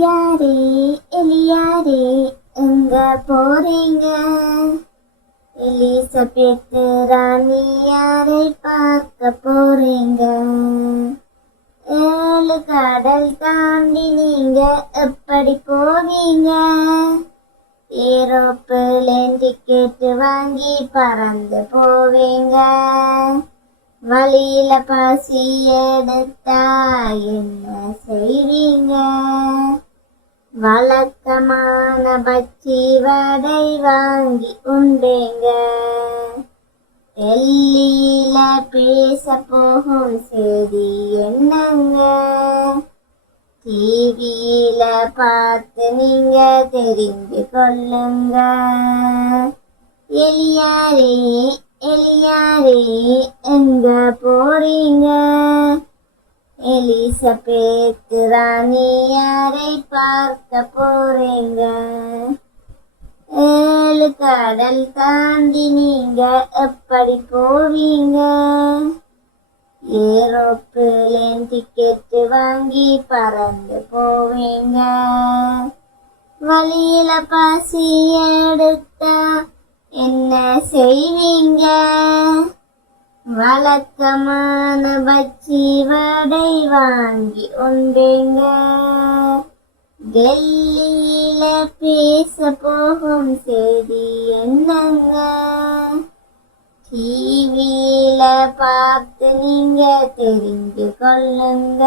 எலியாரே எலியாரே எங்க போறீங்க? எலிசபெத் ராணியாரை பார்க்க போறீங்க. 7 கடல் தாண்டி நீங்க எப்படி போவீங்க? ஏரோப்ளேன் டிக்கெட் வாங்கி பறந்து போவீங்க. வழியில பசி எடுத்தா என்ன செய்வீங்க? வழக்கமான பச்சி வடை வாங்கி உண்டேங்க. டெல்லியில பேச போகும் செய்தி என்னங்க? டிவியில பார்த்து நீங்க தெரிந்து கொள்ளுங்க. எலியாரே எலியாரே எங்க போறீங்க? எலிசபெத் ராணியாரை பார்க்க போறீங்க. 7 கடல் தாண்டி நீங்க எப்படி போவீங்க? ஏரோப்ளேன் டிக்கெட் வாங்கி பறந்து போவீங்க. வழியில பசி எடுத்தா என்ன செய்வீங்க? வழக்கமான பச்சி வடை வாங்கி உண்டேங்க. டெல்லியில பேச போகும் செய்தி என்னங்க? டிவியில பார்த்து நீங்க தெரிந்து கொள்ளுங்க.